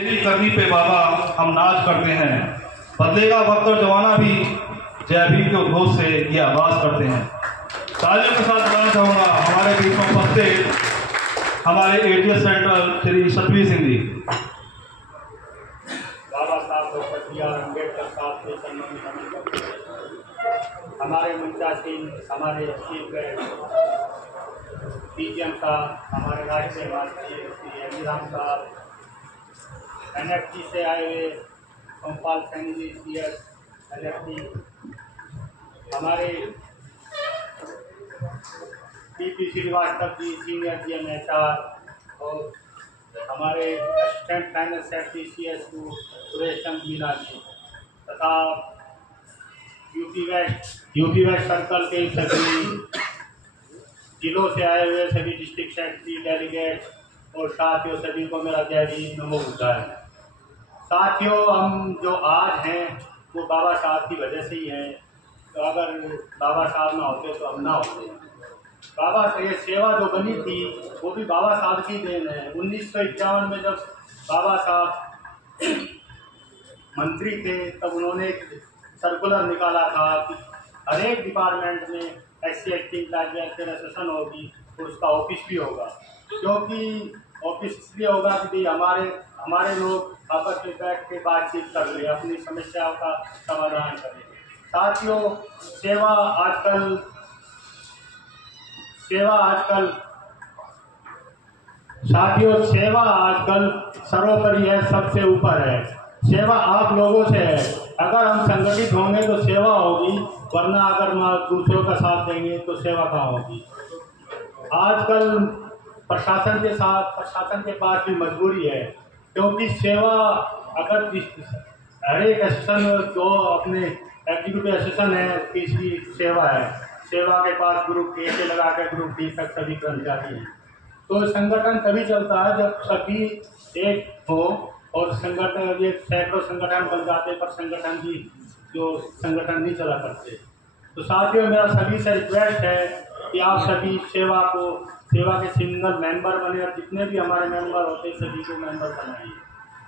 तेरी करनी पे बाबा हम नाच करते हैं, बदलेगा वक्त और जमाना भी, जय भीम के उद्घोष से ये आवाज करते हैं। तालियों के साथ बुलाना चाहूँगा हमारे बीच में उपस्थित हमारे एटीएस सेंट्रल श्री सतवीर सिंह जी। बाबा साहब डॉक्टर बी आर अम्बेडकर साहब के सम्मान में शामिल करते हैं। हमारे मुंतासीन, हमारे चीफ डीजीएम साहब, हमारे राष्ट्रीय महासचिव श्री अभिराम साहब, एनएफटी से आए हुए सोमपाल सैनी जी CS एनएफटी, हमारे PP Srivastava ji senior GM HR और हमारे assistant finance secretary CS2 Suresh Chand Meena ji तथा यूपी वेस्ट सर्कल के सभी जिलों से आए हुए सभी डिस्ट्रिक्ट सेक्रेटरी, डेलीगेट और साथियों सभी को मेरा जय भीम नमो बुद्धाय। साथियों, हम जो आज हैं वो बाबा साहब की वजह से ही हैं। तो अगर बाबा साहब ना होते तो हम ना होते। बाबा से ये सेवा जो बनी थी वो भी बाबा साहब की देन है। 1951 में जब बाबा साहब मंत्री थे तब उन्होंने एक सर्कुलर निकाला था कि हर एक डिपार्टमेंट में SC/ST एसोसिएशन होगी और उसका ऑफिस भी होगा, क्योंकि ऑफिस इसलिए होगा कि भाई हमारे लोग आपस में बैठ के बातचीत कर ले, अपनी समस्याओं का समाधान करें। साथियों, सेवा आजकल सर्वोपरि है, सबसे ऊपर है। सेवा आप लोगों से है। अगर हम संगठित होंगे तो सेवा होगी, वरना अगर दूसरों का साथ देंगे तो सेवा कहाँ होगी। आजकल प्रशासन के पास भी मजबूरी है, क्योंकि सेवा अगर हर एक एसोसिएशन जो अपने एग्जीक्यूटिव एसोसिएशन है तीसरी सेवा है, सेवा के पास ग्रुप A से लगा के ग्रुप D तक सभी कर्मचारी हैं। तो संगठन तभी चलता है जब सभी एक हो और संगठन ये सैकड़ों संगठन बन जाते पर संगठन नहीं चला करते। तो साथियों, मेरा सभी से रिक्वेस्ट है कि आप सभी सेवा के सिंगल मेंबर बने और जितने भी हमारे मेंबर होते सभी को मेंबर बनाइए।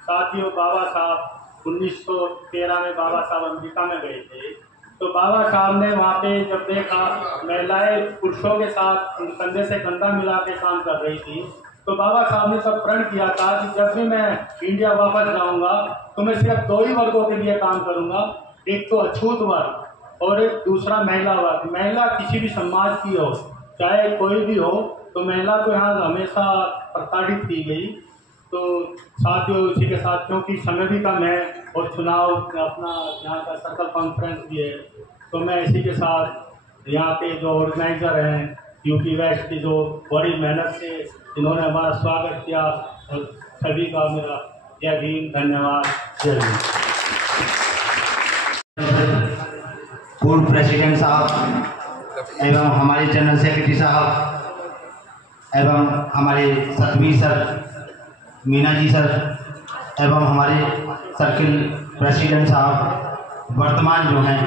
साथियों, बाबा साहब 1913 में बाबा साहब अमेरिका में गए थे, तो बाबा साहब ने वहाँ पे जब देखा महिलाएं पुरुषों के साथ कंधे से कंधा मिला के काम कर रही थी, तो बाबा साहब ने तब प्रण किया था कि जब भी मैं इंडिया वापस जाऊंगा तो मैं सिर्फ 2 ही वर्गों के लिए काम करूंगा, एक तो अछूत वर्ग और एक दूसरा महिला वर्ग। महिला किसी भी समाज की हो, चाहे कोई भी हो, तो महिला को यहाँ हमेशा प्रताड़ित की गई। तो साथियों, इसी के साथ क्योंकि समय भी कम है और चुनाव अपना यहाँ का सर्कल कॉन्फ्रेंस भी है, तो मैं इसी के साथ यहाँ के जो ऑर्गेनाइजर हैं यूपी वेस्ट की जो बड़ी मेहनत से इन्होंने हमारा स्वागत किया, और सभी का मेरा जय भीम, धन्यवाद, जय भीम। पूर्व प्रेसिडेंट साहब एवं हमारे जनरल सेक्रेटरी साहब एवं हमारे सतवीर सर, मीना जी सर एवं हमारे सर्किल प्रेसिडेंट साहब वर्तमान जो हैं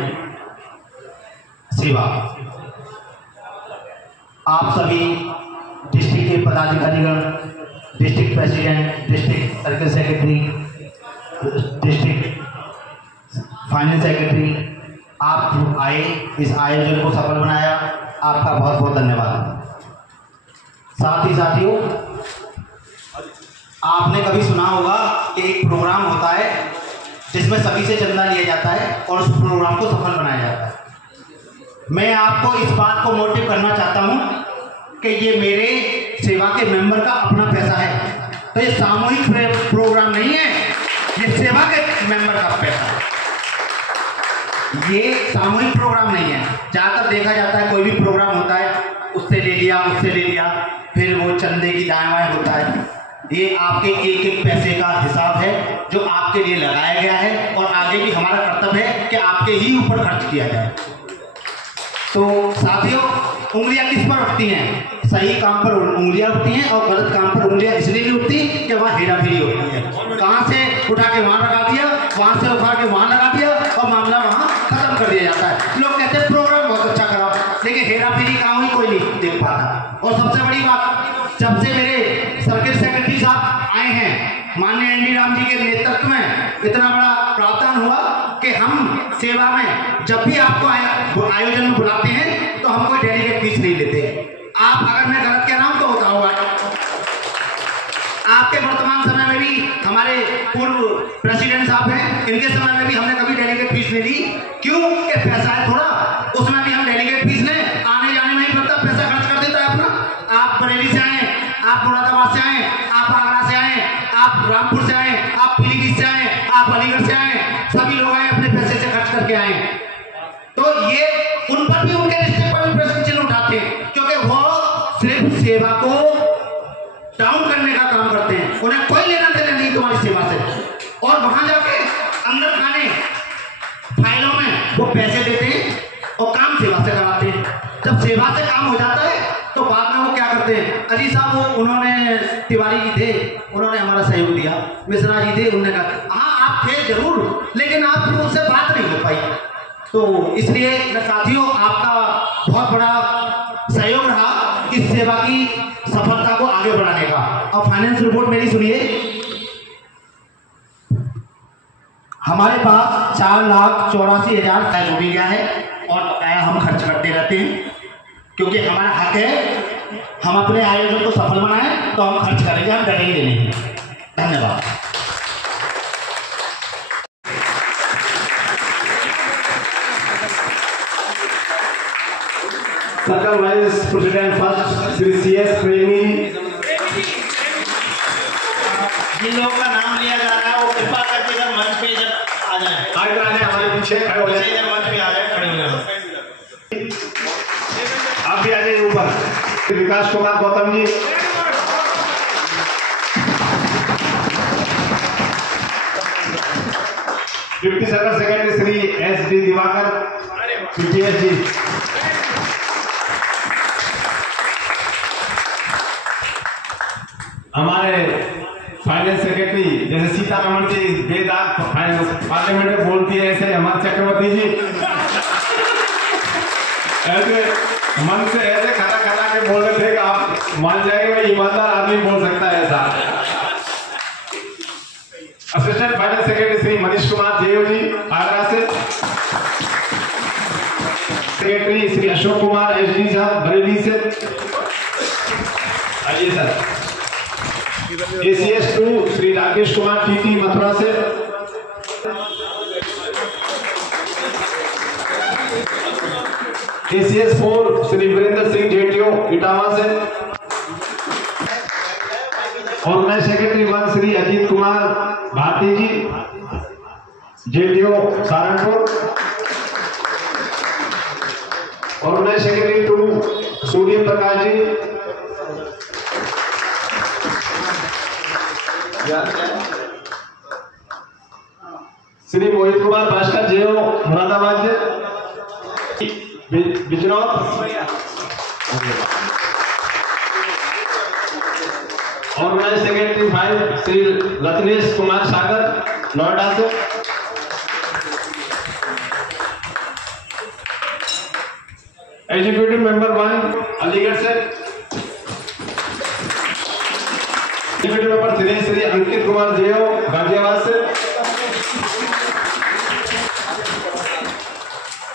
सेवा, आप सभी डिस्ट्रिक्ट के पदाधिकारीगण, district president, district circle secretary, district finance secretary, आप आए, इस आयोजन को सफल बनाया, आपका बहुत बहुत धन्यवाद। साथ ही साथियों, आपने कभी सुना होगा कि एक प्रोग्राम होता है जिसमें सभी से चंदा लिया जाता है और उस प्रोग्राम को सफल बनाया जाता है। मैं आपको इस बात को मोटिव करना चाहता हूं कि ये मेरे सेवा के मेंबर का अपना पैसा है, तो ये सामूहिक प्रोग्राम नहीं है, ये सेवा के मेंबर का पैसा है। ये सामूहिक प्रोग्राम नहीं है। ज़्यादातर देखा जाता है कोई भी प्रोग्राम होता है उससे ले लिया, फिर वो चंदे की दाएं बाएं होता है। ये आपके एक एक पैसे का हिसाब है जो आपके लिए लगाया गया है, और आगे भी हमारा कर्तव्य है कि आपके ही ऊपर खर्च किया जाए। तो साथियों, उंगलियां किस पर उठती हैं? सही काम पर उंगलियां उठती हैं और गलत काम पर उंगलियां इसलिए नहीं उठती कि वहाँ हेराफेरी होती है। कहाँ से उठा के वहाँ लगा दिया, वहाँ से उठा के वहाँ लगा दिया और मामला वहाँ खत्म कर दिया जाता है। लोग कहते हैं प्रोग्राम बहुत अच्छा करा, लेकिन हेराफेरी कहाँ हुई कोई नहीं देख पाता। और सबसे बड़ी बात, जब से मेरे सर्किल सेक्रेटरी साहब आए हैं, माननीय ND राम जी के नेतृत्व में इतना बड़ा प्रावधान हुआ कि हम सेवा में जब भी आपको आयोजन में बुलाते हैं तो हम कोई डेलीगेट फीस नहीं लेते। आप अगर मैं गलत कह रहा हूं तो होता होगा। आपके वर्तमान समय में भी हमारे पूर्व प्रेसिडेंट साहब हैं, इनके समय में भी हमने कभी डेलीगेट फीस नहीं ली। क्यों? कि पैसा है थोड़ा, उसमें भी हम डेलीगेट फीस लें, आने जाने नहीं पड़ता, पैसा खर्च कर देता है अपना। आप बरेली से आए, आप मुरादाबाद से आए, आप आगरा से आए, आप रामपुर से आए, आप पीलीभीत से आए, आप अलीगढ़ से आए, सभी लोग आए अपने पैसे से खर्च करके आए। तो ये उन पर भी उनके रिश्ते पर भी प्रश्न चिन्ह उठाते हैं, क्योंकि वो सिर्फ सेवा को डाउन करने का काम करते हैं, उन्हें कोई लेना देना नहीं तुम्हारी सेवा से। और वहां जाके अंदर खाने फाइलों में वो पैसे देते हैं और काम सेवा से कराते हैं। जब सेवा से काम हो जाता है तो बाद में वो क्या करते हैं, अजी साहब वो उन्होंने तिवारी जी थे, उन्होंने हमारा सहयोग दिया, मिश्रा जी थे, उन्होंने कहा हाँ आप थे जरूर, लेकिन आपकी उनसे बात नहीं हो पाई। तो इसलिए साथियों आपका बहुत बड़ा सहयोग रहा इस सेवा की सफलता को आगे बढ़ाने का। और फाइनेंस रिपोर्ट मेरी सुनिए, हमारे पास 4,84,000 तय हो गया है और बकाया हम खर्च करते रहते हैं, क्योंकि हमारा हक है हम अपने आयोजन को सफल बनाएं तो हम खर्च करेंगे, हम डरेंगे नहीं। धन्यवाद। Circle vice president first Shri CS प्रेमी। जिन लोगों का नाम लिया जा रहा है वो कृपा करके जब मंच पे जब आ जाए, आगे आने हमारे पीछे खड़े हो जाए, मंच पे आ जाए, खड़े हो जाए। आप भी आ जाइए ऊपर। Vikas Kumar Gautam ji, deputy circle secretary Shri SD Diwakar PTS ji, हमारे फाइनेंस सेक्रेटरी जैसे सीतारमण जी बेदाग पार्लियामेंट में बोलती है, ऐसे हमारे चक्रवर्ती जी ऐसे मन से ऐसे खड़ा खड़ा के बोल रहे थे कि आप मान जाएंगे भाई ईमानदार आदमी बोल सकता है ऐसा। Assistant finance secretary Shri Manish Kumar JEO ji Agra से, सेक्रेटरी श्री अशोक कुमार SD साहब बरेली से, आइए sir. ACS 2 Shri Rakesh Kumar TT Mathura से, ACS 4 श्री वीरेंद्र सिंह जेटियो इटावा से, organize secretary 1 Shri Ajit Kumar Bharti ji JTO Saharanpur, organize secretary 2 Surya Prakash ji Shri Mohit Kumar Bhaskar JEO Moradabad से, बिजनौर, ऑर्गेनाइज सेक्रेटरी 5 श्री रत्नेश कुमार सागर नोएडा से, एग्जीक्यूटिव मेंबर 1 अलीगढ़ से, executive member 3 Shri Ankit Kumar JO Ghaziabad से,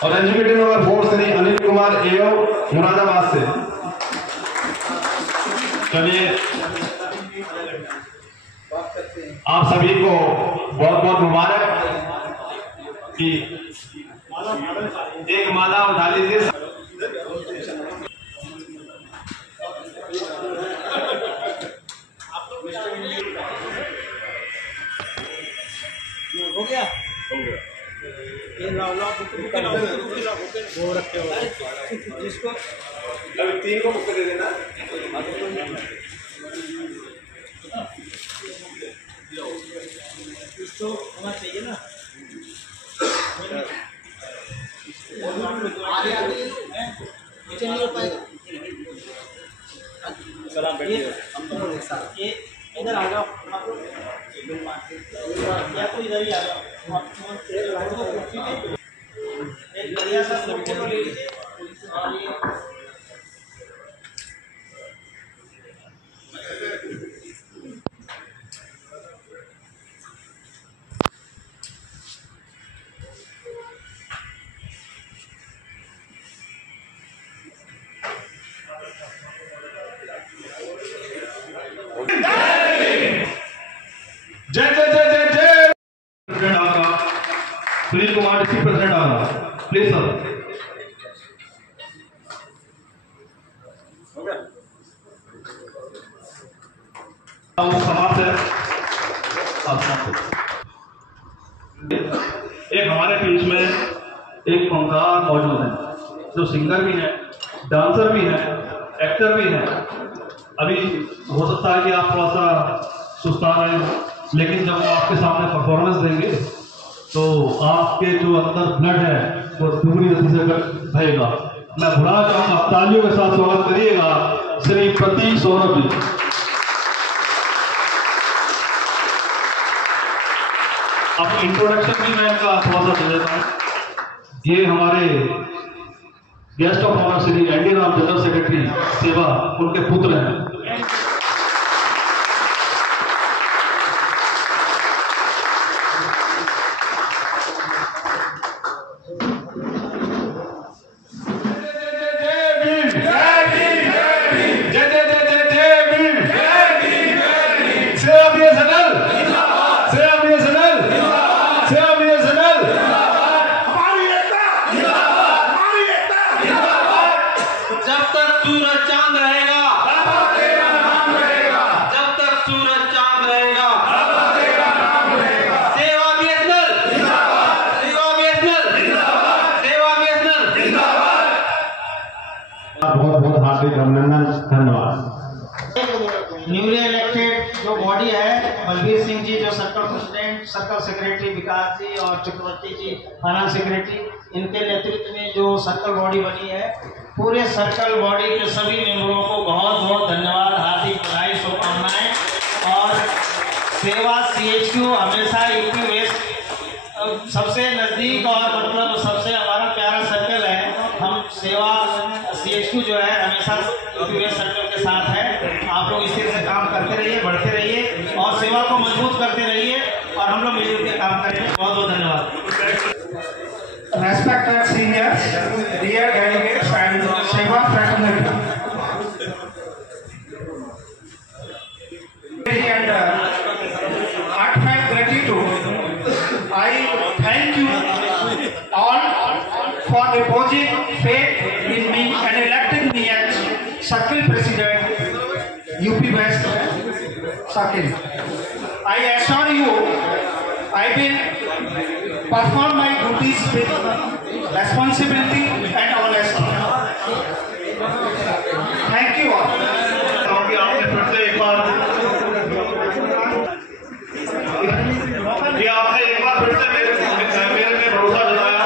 और executive number 4 Shri Anil Kumar AO Moradabad से। चलिए आप सभी को बहुत बहुत मुबारक कि एक माला उठा लीजिए। हो गया वो रखे हो जिसको अभी 3 को मुझको दे देना। इसको होना चाहिए ना, आगे नीचे नहीं हो पाएगा। सलाम बैठिए, ये इधर आ जाओ, या तो इधर ही आ जाओ, एक बढ़िया सा फोटो ले लीजिए। जय जय जय जय जय। President Aga Sunil Kumar district president Aga, please sir. समाप्त है। एक हमारे बीच में एक फनकार मौजूद है जो सिंगर भी है, डांसर भी है, एक्टर भी है। अभी हो सकता है कि आप थोड़ा सा सुस्ता रहे हो, लेकिन जब वो आपके सामने परफॉर्मेंस देंगे तो आपके जो अंदर ब्लड है वो दुगनी गति से बहेगा। मैं बुलाना चाहूंगा, तालियों के साथ स्वागत करिएगा श्री प्रतीक सौरभ जी। अब इंट्रोडक्शन भी मैं इनका थोड़ा सा दे देता हूँ। ये हमारे guest of honour Shri ND Ram general secretary सेवा, उनके पुत्र हैं। बहुत बहुत हार्दिक अभिनंदन, धन्यवाद। न्यूली इलेक्टेड जो बॉडी है, बलबीर सिंह जी जो सर्कल प्रेसिडेंट, सर्कल सेक्रेटरी विकास जी और चक्रवर्ती जी फाइनेंस सेक्रेटरी, इनके नेतृत्व में जो सर्कल बॉडी बनी है, पूरे सर्कल बॉडी के सभी मेंबरों को बहुत बहुत धन्यवाद, हार्दिक बधाई, शुभकामनाएं। और सेवा CHQ हमेशा यूपी वेस्ट सबसे नज़दीक और मतलब सबसे हमारा प्यारा सर्कल है। हम सेवा CHQ जो है हमेशा यूपी वेस्ट सर्कल के साथ है। आप लोग इस तरह से काम करते रहिए, बढ़ते रहिए और सेवा को मजबूत करते रहिए और हम लोग मिलजुल के काम करेंगे। बहुत बहुत धन्यवाद। Respected seniors, dear delegates and Seva fraternity, and heartfelt gratitude. I thank you all for reposing faith in me and electing me as Circle President, UP West Circle. I assure you, I will perform my duties with responsibility and honesty. Thank you all. आपने फिर से एक बार फिर से मेरे में भरोसा जताया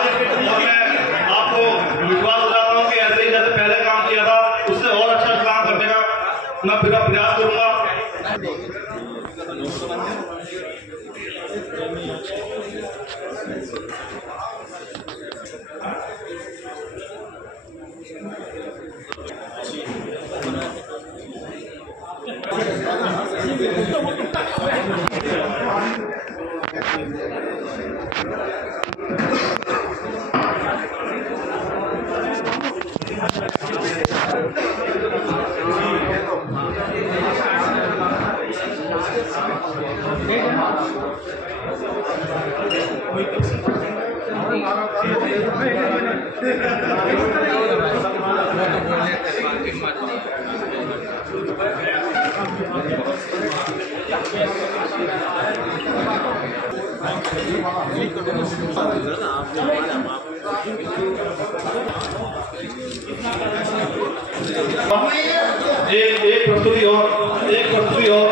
और मैं आपको विश्वास दिलाता हूँ कि ऐसे ही जैसे पहले काम किया था उससे और अच्छा काम करने का मैं पूरा प्रयास करूंगा। एक प्रस्तुति और